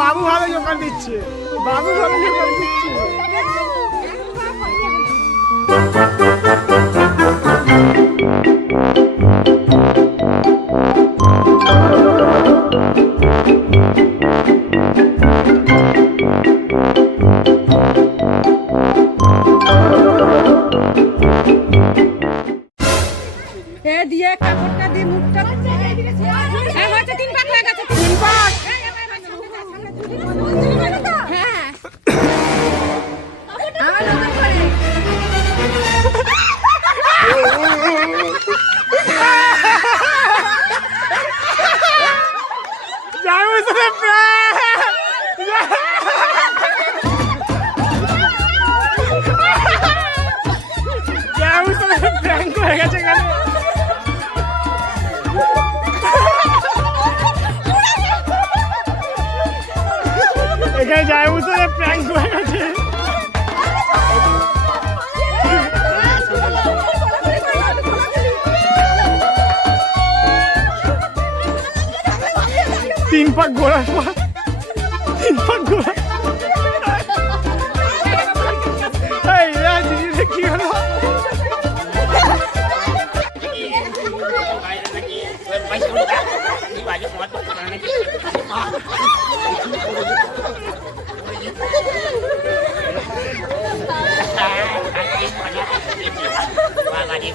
বাবু ভালো যোগান দিচ্ছে, বাবু ভালো যোগান দিচ্ছে। দিয়ে কাপড়টা দিয়ে মুখটা হয়তো 3 পাক হয়ে গেছে, 3 পাক। হ্যাঁ এখানে যায় বুঝতে প্র্যাঙ্ক হয়ে গেছে। 3 পাক ঘোরার পর 3 পাক ঘোরা কি হলো?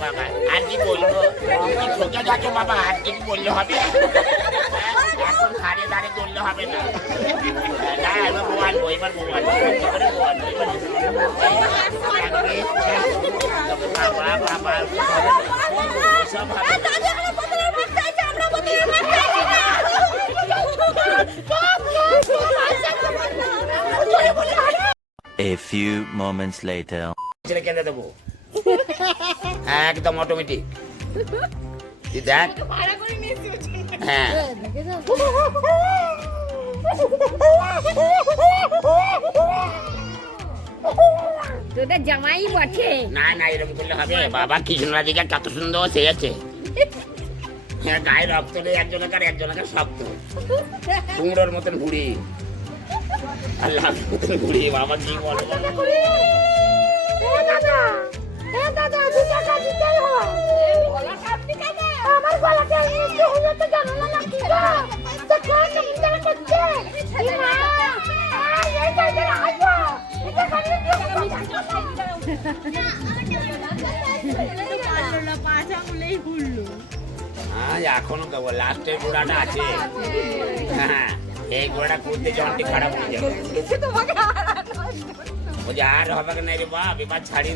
বাবা আর কি বলবো, ঠকে যাচ্ছে বাবা, আর কি বললে হবে? এখন ঘাড়ে দাঁড়ে তুললে হবে না। এবার বোয়ালবো, এবার বোয়ালবো, বাবা বাবা সব হবে। A few moments later. ছেলে কেঁদে দেবো একদম অটোমেটিক। দেখ হ্যাঁ তোদের জামাই বটে। না না এরকম করলে হবে বাবা? কৃষ্ণরা দিকে কত সুন্দর সে আছে। হ্যাঁ গায়ে রক্ত নেই একজনের শক্ত, কুমড়োর মতন ঘুড়ি আর লাল মতন ঘুড়ি। বাবা কি বলো আমার গলাটা নিচে হয়ে তো জানো না কি গো, তো কোন চিন্তা করছে মা? এই কাজে আইবো এটা করে দিও না, পাঁচা বলেই ভুললো। হ্যাঁ এখনো তো লাস্টের ঘোড়াটা আছে। হ্যাঁ এই ঘোড়াটা করতে জনটি খারাপ হয়ে যাবে। বলছে আর হবে না রে বাপ, এবার ছাড়িয়ে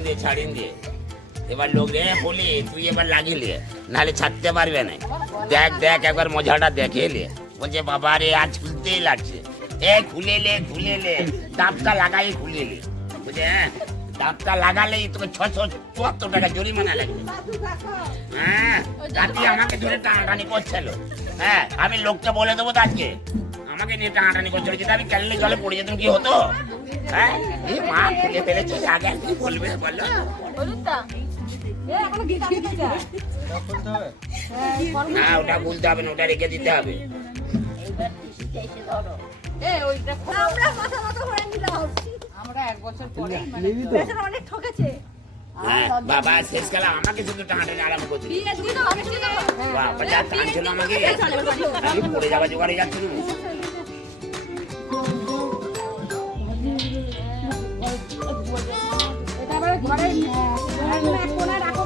দিয়ে এবার লোক রে বলি তুই এবার লাগিয়ে নাহলে ছাড়তে পারবে না। দেখ একবার মজাটা দেখে লে। বলছে বাবা রে আজ খুলতেই লাগছে। খুলে লে দাঁতটা লাগাই খুলে লে। বুঝে হ্যাঁ দাঁতটা লাগালেই তোকে 674 টাকা জরিমানা লাগবে। হ্যাঁ রাতে আমাকে ধরে টানাটানি করছিল। হ্যাঁ আমি লোককে বলে দেবো তো আজকে আমাকে নিয়ে টানাটানি করছিল, যদি আমি ক্যালেন্ডে জলে পড়ে যেতাম কি হতো? হ্যাঁ মা খুলে ফেলেছে, আগে কি বলবে বলো? না ওটা বলতে হবে না, ওটা রেখে দিতে হবে। বাবা শেষকালে আমাকে শুধু টানাটানি আরাম করছে। বাবা যা টানছিল আমাকে, আমি পড়ে যাওয়া জোগাড়ে যাচ্ছিল। ঘরে রাখো